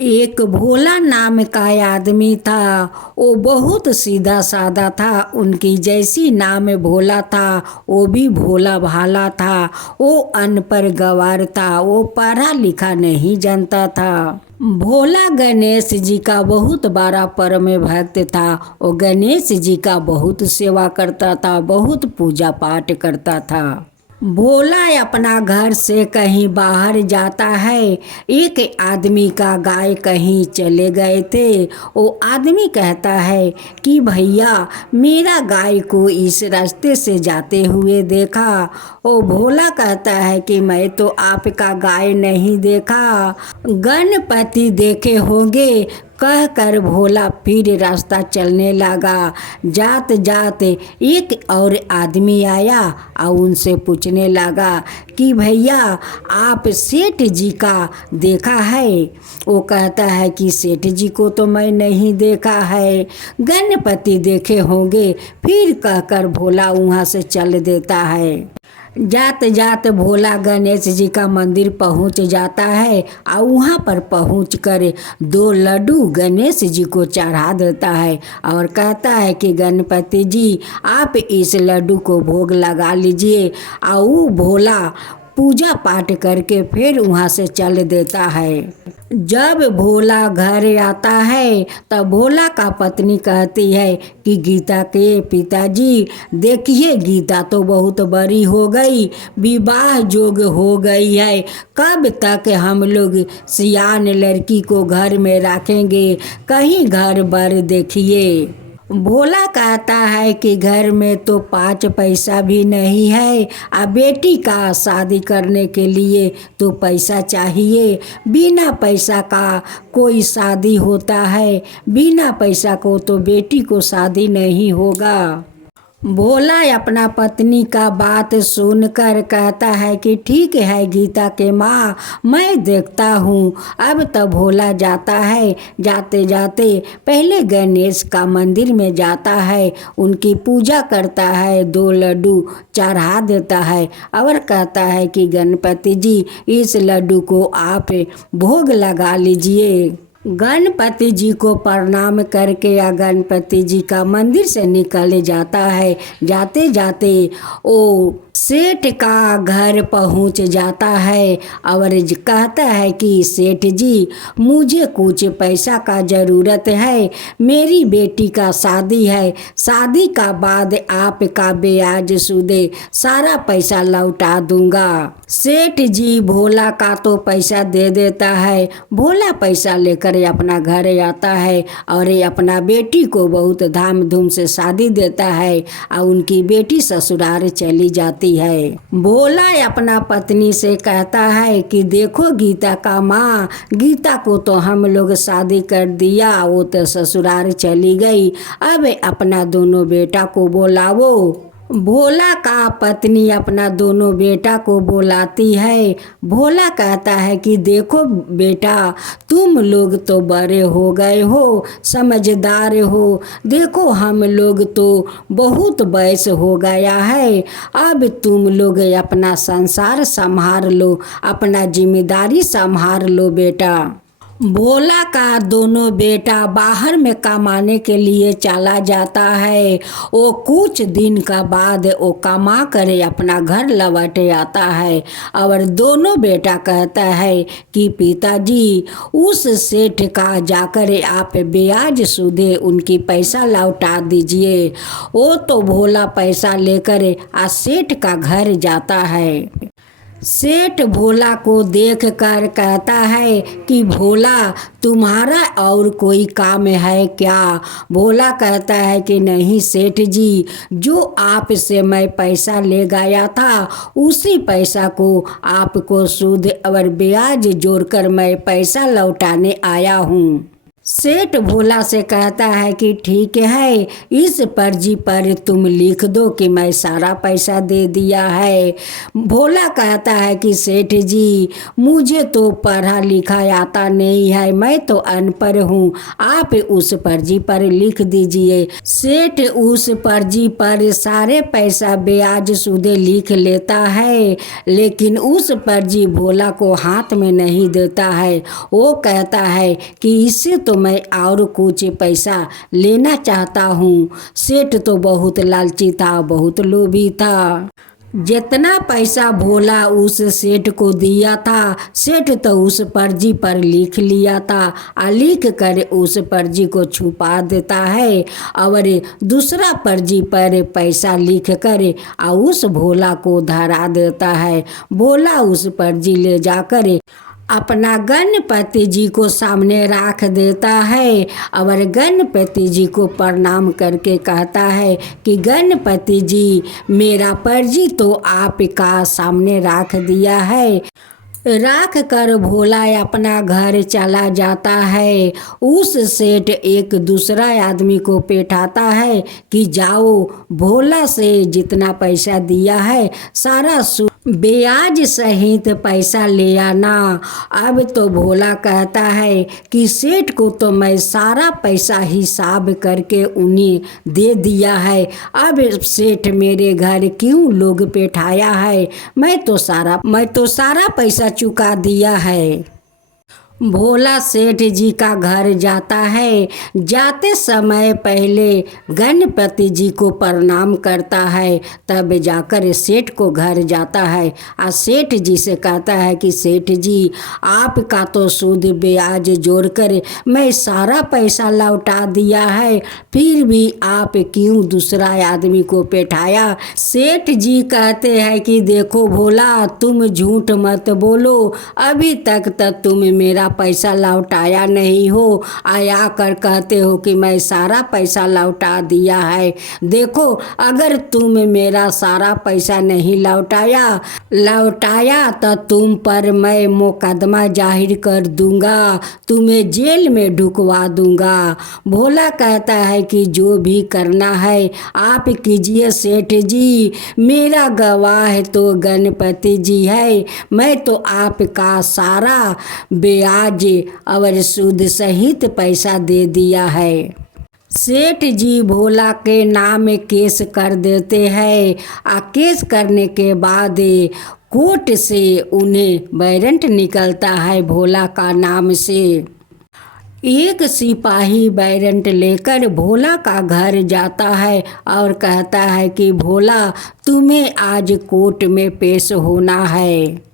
एक भोला नाम का आदमी था। वो बहुत सीधा साधा था। उनकी जैसी नाम भोला था, वो भी भोला भाला था। वो अनपढ़ गंवार था। वो पढ़ा लिखा नहीं जानता था। भोला गणेश जी का बहुत बड़ा परम भक्त था। वो गणेश जी का बहुत सेवा करता था, बहुत पूजा पाठ करता था। भोला अपना घर से कहीं बाहर जाता है। एक आदमी का गाय कहीं चले गए थे। वो आदमी कहता है कि भैया, मेरा गाय को इस रास्ते से जाते हुए देखा। वो भोला कहता है कि मैं तो आपका गाय नहीं देखा, गणपति देखे होंगे। कह कर भोला फिर रास्ता चलने लगा। जात जात एक और आदमी आया और उनसे पूछने लगा कि भैया, आप सेठ जी का देखा है? वो कहता है कि सेठ जी को तो मैं नहीं देखा है, गणपति देखे होंगे। फिर कहकर भोला वहाँ से चल देता है। जात जात भोला गणेश जी का मंदिर पहुंच जाता है और वहाँ पर पहुँच कर 2 लड्डू गणेश जी को चढ़ा देता है और कहता है कि गणपति जी, आप इस लड्डू को भोग लगा लीजिए। और वो भोला पूजा पाठ करके फिर वहाँ से चल देता है। जब भोला घर आता है तब भोला का पत्नी कहती है कि गीता के पिताजी, देखिए गीता तो बहुत बड़ी हो गई, विवाह जोग हो गई है। कब तक हम लोग सियान लड़की को घर में रखेंगे? कहीं घर बर देखिए। भोला कहता है कि घर में तो 5 पैसा भी नहीं है। बेटी का शादी करने के लिए तो पैसा चाहिए। बिना पैसा का कोई शादी होता है? बिना पैसा को तो बेटी को शादी नहीं होगा। भोला अपना पत्नी का बात सुनकर कहता है कि ठीक है गीता के माँ, मैं देखता हूँ। अब तो भोला जाता है। जाते जाते पहले गणेश का मंदिर में जाता है, उनकी पूजा करता है, 2 लड्डू चढ़ा देता है और कहता है कि गणपति जी, इस लड्डू को आप भोग लगा लीजिए। गणपति जी को प्रणाम करके या गणपति जी का मंदिर से निकल जाता है। जाते जाते वो सेठ का घर पहुंच जाता है और कहता है कि सेठ जी, मुझे कुछ पैसा का ज़रूरत है। मेरी बेटी का शादी है। शादी का बाद आपका ब्याज सूदे सारा पैसा लौटा दूंगा। सेठ जी भोला का तो पैसा दे देता है। भोला पैसा लेकर अपना घर आता है और अपना बेटी को बहुत धाम धूम से शादी देता है और उनकी बेटी ससुराल चली जाती है। भोला अपना पत्नी से कहता है कि देखो गीता का माँ, गीता को तो हम लोग शादी कर दिया, वो तो ससुराल चली गई। अब अपना दोनों बेटा को बुलाओ। भोला का पत्नी अपना दोनों बेटा को बुलाती है। भोला कहता है कि देखो बेटा, तुम लोग तो बड़े हो गए हो, समझदार हो। देखो हम लोग तो बहुत वयस हो गया है। अब तुम लोग अपना संसार संभाल लो, अपना जिम्मेदारी संभाल लो बेटा। भोला का दोनों बेटा बाहर में कमाने के लिए चला जाता है। वो कुछ दिन का बाद वो कमा कर अपना घर लौट आता है और दोनों बेटा कहता है कि पिताजी, उस सेठ का जाकर आप ब्याज सूदे उनकी पैसा लौटा दीजिए। वो तो भोला पैसा लेकर सेठ का घर जाता है। सेठ भोला को देख कर कहता है कि भोला, तुम्हारा और कोई काम है क्या? भोला कहता है कि नहीं सेठ जी, जो आपसे मैं पैसा ले गया था उसी पैसा को आपको सूद और ब्याज जोड़कर मैं पैसा लौटाने आया हूँ। सेठ भोला से कहता है कि ठीक है, इस पर्ची पर तुम लिख दो कि मैं सारा पैसा दे दिया है। भोला कहता है कि सेठ जी, मुझे तो पढ़ा लिखा आता नहीं है, मैं तो अनपढ़ हूँ, आप उस पर्ची पर लिख दीजिए। सेठ उस पर्ची पर सारे पैसा ब्याज सूदे लिख लेता है, लेकिन उस पर्ची भोला को हाथ में नहीं देता है। वो कहता है कि इससे तो मैं और कुछ पैसा लेना चाहता हूँ। सेठ तो बहुत लालची था, बहुत लोभी था। जितना पैसा भोला उस सेठ को दिया था, सेठ तो उस पर्ची पर लिख लिया था और लिख कर उस पर्ची को छुपा देता है और दूसरा पर्ची पर पैसा लिख कर और उस भोला को धरा देता है। भोला उस पर्ची ले जाकर अपना गणपति जी को सामने रख देता है और गणपति जी को प्रणाम करके कहता है कि गणपति जी, मेरा पर्ची तो आपका सामने रख दिया है। राख कर भोला अपना घर चला जाता है। उस सेठ एक दूसरा आदमी को बैठाता है कि जाओ, भोला से जितना पैसा दिया है सारा ब्याज सहित पैसा ले आना। अब तो भोला कहता है कि सेठ को तो मैं सारा पैसा हिसाब करके उन्हें दे दिया है, अब सेठ मेरे घर क्यों लोग बैठाया है, मैं तो सारा पैसा चुका दिया है। भोला सेठ जी का घर जाता है। जाते समय पहले गणपति जी को प्रणाम करता है, तब जाकर सेठ को घर जाता है और सेठ जी से कहता है कि सेठ जी, आपका तो सूद ब्याज जोड़कर मैं सारा पैसा लौटा दिया है, फिर भी आप क्यों दूसरा आदमी को बैठाया। सेठ जी कहते हैं कि देखो भोला, तुम झूठ मत बोलो, अभी तक तुम मेरा पैसा लौटाया नहीं हो, आया कर कहते हो कि मैं सारा पैसा लौटा दिया है। देखो, अगर तुम मेरा सारा पैसा नहीं लौटाया तो तुम पर मैं मुकदमा जाहिर कर दूंगा, तुम्हें जेल में ढुकवा दूंगा। भोला कहता है कि जो भी करना है आप कीजिए सेठ जी, मेरा गवाह तो गणपति जी है, मैं तो आपका सारा ब्याज और सूद सहित पैसा दे दिया है। सेठ जी भोला के नाम केस कर देते हैं। केस करने के बाद कोर्ट से उन्हें वारंट निकलता है भोला का नाम से। एक सिपाही वारंट लेकर भोला का घर जाता है और कहता है कि भोला, तुम्हें आज कोर्ट में पेश होना है।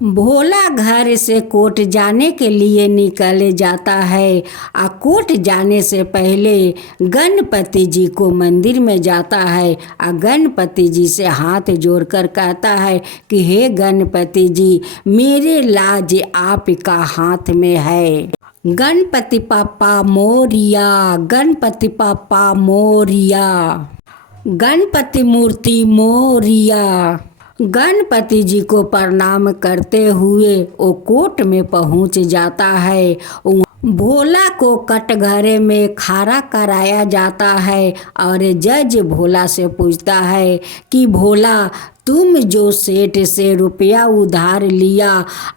भोला घर से कोर्ट जाने के लिए निकल जाता है। कोर्ट जाने से पहले गणपति जी को मंदिर में जाता है और गणपति जी से हाथ जोड़कर कहता है कि हे गणपति जी, मेरे लाज आपका हाथ में है। गणपति पापा मोरिया, गणपति पापा मोरिया, गणपति मूर्ति मोरिया। गणपति जी को प्रणाम करते हुए वो कोर्ट में पहुंच जाता है। भोला को कटघरे में खड़ा कराया जाता है और जज भोला से पूछता है कि भोला, तुम जो सेठ से रुपया उधार लिया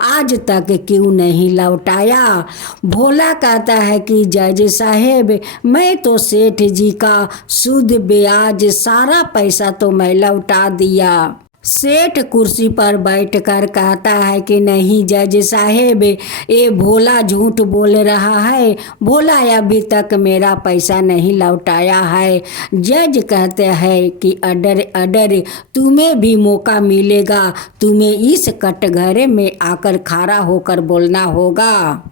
आज तक क्यों नहीं लौटाया। भोला कहता है कि जज साहेब, मैं तो सेठ जी का सूद ब्याज सारा पैसा तो मैं लौटा दिया। सेठ कुर्सी पर बैठकर कहता है कि नहीं जज साहेब, ये भोला झूठ बोल रहा है, भोला अभी तक मेरा पैसा नहीं लौटाया है। जज कहते हैं कि अडर तुम्हें भी मौका मिलेगा, तुम्हें इस कटघरे में आकर खड़ा होकर बोलना होगा।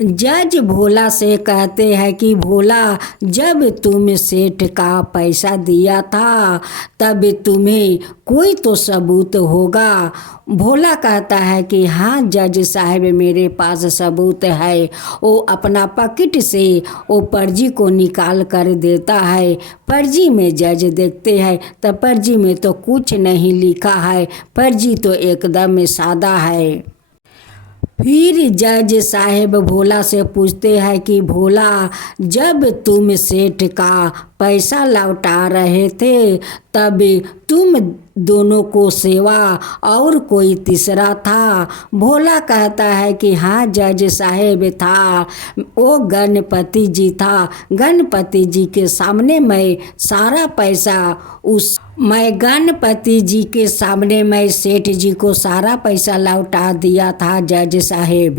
जज भोला से कहते हैं कि भोला, जब तुम सेठ का पैसा दिया था तब तुम्हें कोई तो सबूत होगा। भोला कहता है कि हाँ जज साहब, मेरे पास सबूत है। वो अपना पॉकेट से वो पर्ची को निकाल कर देता है। पर्ची में जज देखते हैं तो पर्ची में तो कुछ नहीं लिखा है, पर्ची तो एकदम सादा है। फिर जज साहेब भोला से पूछते हैं कि भोला, जब तुम सेठ का पैसा लौटा रहे थे तब तुम दोनों को सेवा और कोई तीसरा था? भोला कहता है कि हाँ जज साहेब था, वो गणपति जी था। गणपति जी के सामने मैं सारा पैसा मैं गणपति जी के सामने मैं सेठ जी को सारा पैसा लौटा दिया था जज साहेब।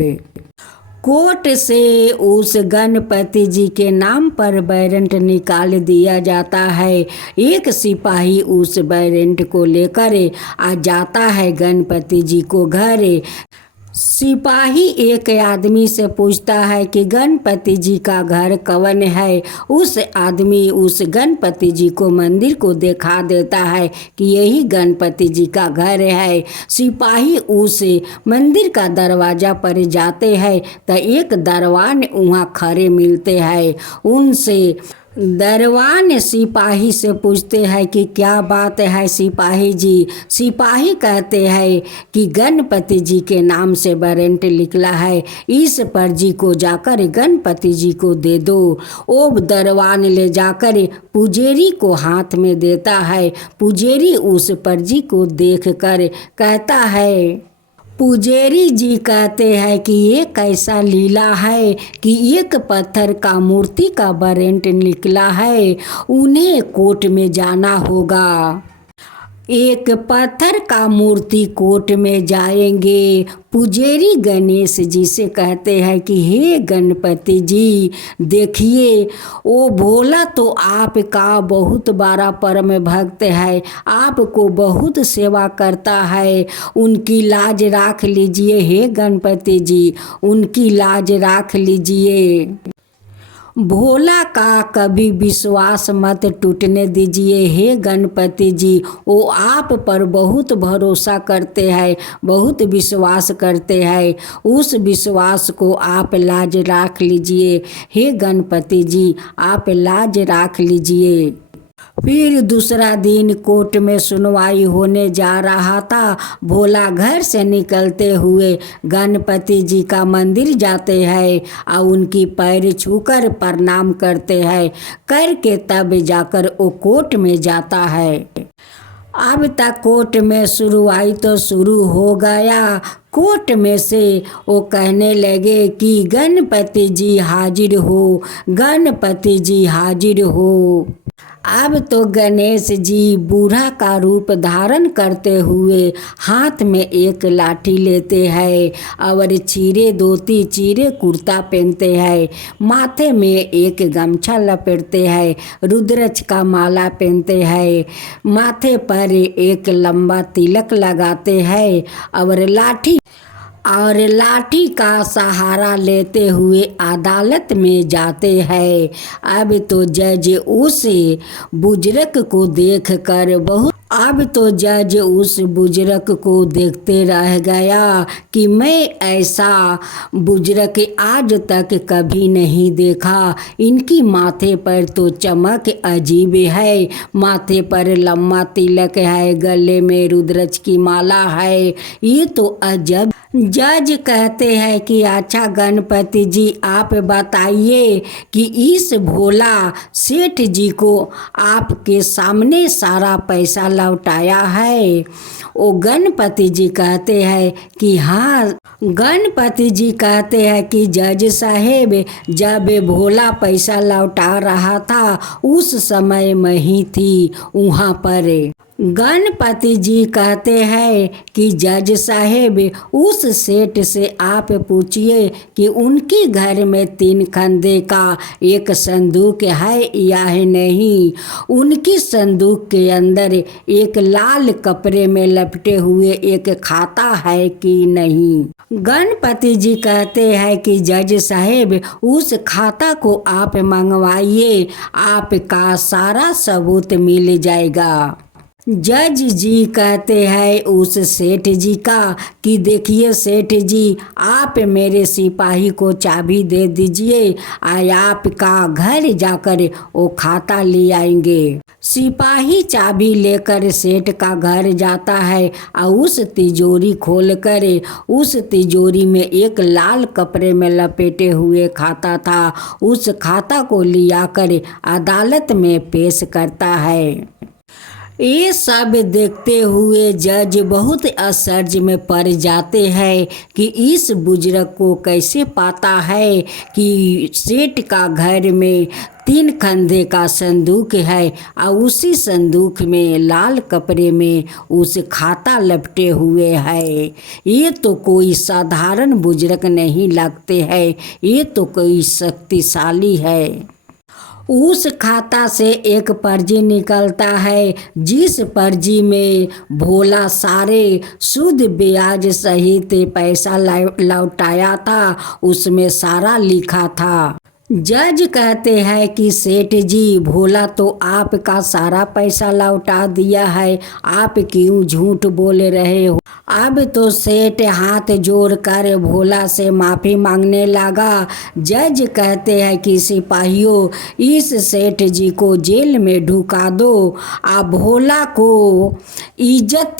कोर्ट से उस गणपति जी के नाम पर वारंट निकाल दिया जाता है। एक सिपाही उस वारंट को लेकर आ जाता है गणपति जी को घर। सिपाही एक आदमी से पूछता है कि गणपति जी का घर कवन है। उस आदमी उस गणपति जी को मंदिर को दिखा देता है कि यही गणपति जी का घर है। सिपाही उस मंदिर का दरवाजा पर जाते हैं तो एक दरवान वहाँ खड़े मिलते हैं। उनसे दरवान सिपाही से पूछते हैं कि क्या बात है सिपाही जी। सिपाही कहते हैं कि गणपति जी के नाम से वारंट निकला है, इस पर्ची को जाकर गणपति जी को दे दो। वो दरवान ले जाकर पुजेरी को हाथ में देता है। पुजेरी उस पर्ची को देखकर कहता है, पुजेरी जी कहते हैं कि ये कैसा लीला है कि एक पत्थर का मूर्ति का वारंट निकला है, उन्हें कोर्ट में जाना होगा। एक पत्थर का मूर्ति कोर्ट में जाएंगे। पुजेरी गणेश जी से कहते हैं कि हे गणपति जी, देखिए वो भोला तो आपका बहुत बड़ा परम भक्त है, आपको बहुत सेवा करता है, उनकी लाज राख लीजिए हे गणपति जी, उनकी लाज राख लीजिए। भोला का कभी विश्वास मत टूटने दीजिए हे गणपति जी, वो आप पर बहुत भरोसा करते हैं, बहुत विश्वास करते हैं, उस विश्वास को आप लाज राख लीजिए हे गणपति जी, आप लाज राख लीजिए। फिर दूसरा दिन कोर्ट में सुनवाई होने जा रहा था। भोला घर से निकलते हुए गणपति जी का मंदिर जाते हैं और उनकी पैर छूकर प्रणाम करते हैं, करके तब जाकर वो कोर्ट में जाता है। अब तक कोर्ट में सुनवाई तो शुरू हो गया। कोर्ट में से वो कहने लगे कि गणपति जी हाजिर हो, गणपति जी हाजिर हो। अब तो गणेश जी बूढ़ा का रूप धारण करते हुए हाथ में एक लाठी लेते हैं और चीरे धोती चीरे कुर्ता पहनते हैं, माथे में एक गमछा लपेटते हैं, रुद्राक्ष का माला पहनते हैं, माथे पर एक लंबा तिलक लगाते हैं और लाठी का सहारा लेते हुए अदालत में जाते हैं। अब तो जज उस बुजुर्ग को देखते रह गया कि मैं ऐसा बुजुर्ग आज तक कभी नहीं देखा। इनकी माथे पर तो चमक अजीब है, माथे पर लम्बा तिलक है, गले में रुद्राक्ष की माला है, ये तो अजब। जज कहते हैं कि अच्छा गणपति जी आप बताइए कि इस भोला सेठ जी को आपके सामने सारा पैसा लौटाया है? वो गणपति जी कहते हैं कि हाँ। गणपति जी कहते हैं कि जज साहेब, जब भोला पैसा लौटा रहा था उस समय मैं ही थी वहाँ पर। गणपति जी कहते हैं कि जज साहेब उस सेठ से आप पूछिए कि उनके घर में 3 खंदे का एक संदूक है या नहीं। उनकी संदूक के अंदर एक लाल कपड़े में लपटे हुए एक खाता है कि नहीं। गणपति जी कहते हैं कि जज साहेब उस खाता को आप मंगवाइए, आपका सारा सबूत मिल जाएगा। जज जी कहते हैं उस सेठ जी का कि देखिए सेठ जी, आप मेरे सिपाही को चाबी दे दीजिए, आपका घर जाकर वो खाता ले आएंगे। सिपाही चाबी लेकर सेठ का घर जाता है और उस तिजोरी खोलकर उस तिजोरी में एक लाल कपड़े में लपेटे हुए खाता था। उस खाता को लिया कर अदालत में पेश करता है। ये सब देखते हुए जज बहुत आश्चर्य में पड़ जाते हैं कि इस बुजुर्ग को कैसे पता है कि सेठ का घर में 3 कंधे का संदूक है और उसी संदूक में लाल कपड़े में उस खाता लपटे हुए है। ये तो कोई साधारण बुजुर्ग नहीं लगते हैं, ये तो कोई शक्तिशाली है। उस खाता से एक पर्ची निकलता है, जिस पर्ची में भोला सारे सूद ब्याज सहित पैसा लौटाया था, उसमें सारा लिखा था। जज कहते हैं कि सेठ जी, भोला तो आपका सारा पैसा लौटा दिया है, आप क्यों झूठ बोल रहे हो। अब तो सेठ हाथ जोड़कर भोला से माफ़ी मांगने लगा। जज कहते हैं कि सिपाहियों, इस सेठ जी को जेल में ढुका दो, आप भोला को इज्जत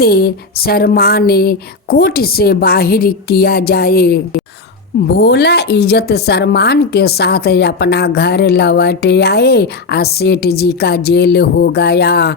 शर्माने कोर्ट से बाहर किया जाए। भोला इज्जत सम्मान के साथ अपना घर लौट आए और सेठ जी का जेल हो गया।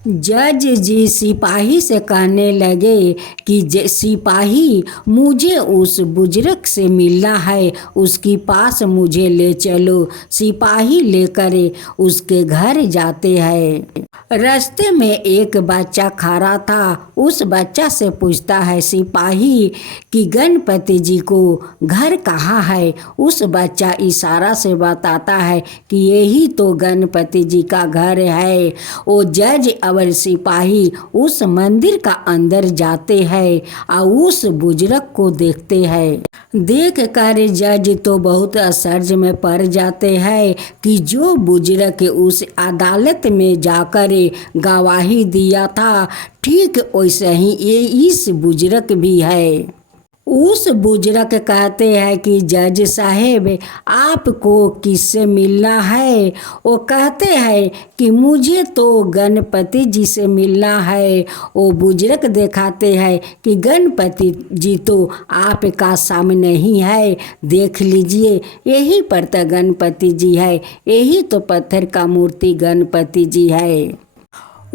जज जी सिपाही से कहने लगे कि सिपाही, मुझे उस बुजुर्ग से मिलना है, उसके पास मुझे ले चलो। सिपाही लेकर उसके घर जाते हैं। रास्ते में एक बच्चा खड़ा था। उस बच्चा से पूछता है सिपाही कि गणपति जी को घर कहाँ है। उस बच्चा इशारा से बताता है कि यही तो गणपति जी का घर है। वो जज और सिपाही उस मंदिर का अंदर जाते हैं और उस बुजुर्ग को देखते हैं। देख कर जज तो बहुत आश्चर्य में पड़ जाते हैं कि जो बुजुर्ग उस अदालत में जाकर गवाही दिया था, ठीक वैसे ही ये इस बुजुर्ग भी है। उस बुजुर्ग कहते हैं कि जज साहेब, आपको किससे मिलना है। वो कहते हैं कि मुझे तो गणपति जी से मिलना है। वो बुजुर्ग दिखाते हैं कि गणपति जी तो आपका सामने ही है, देख लीजिए, यही पर तो गणपति जी है, यही तो पत्थर का मूर्ति गणपति जी है।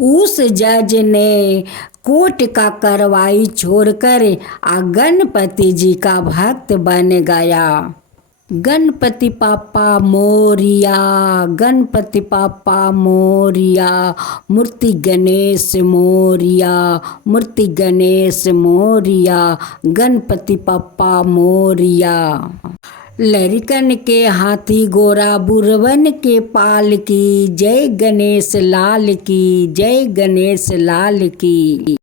उस जज ने कोर्ट का कार्रवाई छोड़कर गणपति जी का भक्त बन गया। गणपति पापा मोरिया, गणपति पापा मोरिया, मूर्ति गणेश मोरिया, मूर्ति गणेश मोरिया, गणपति पापा मोरिया। लड़कन के हाथी गोरा, बुरवन के पाल की, जय गणेश लाल की, जय गणेश लाल की।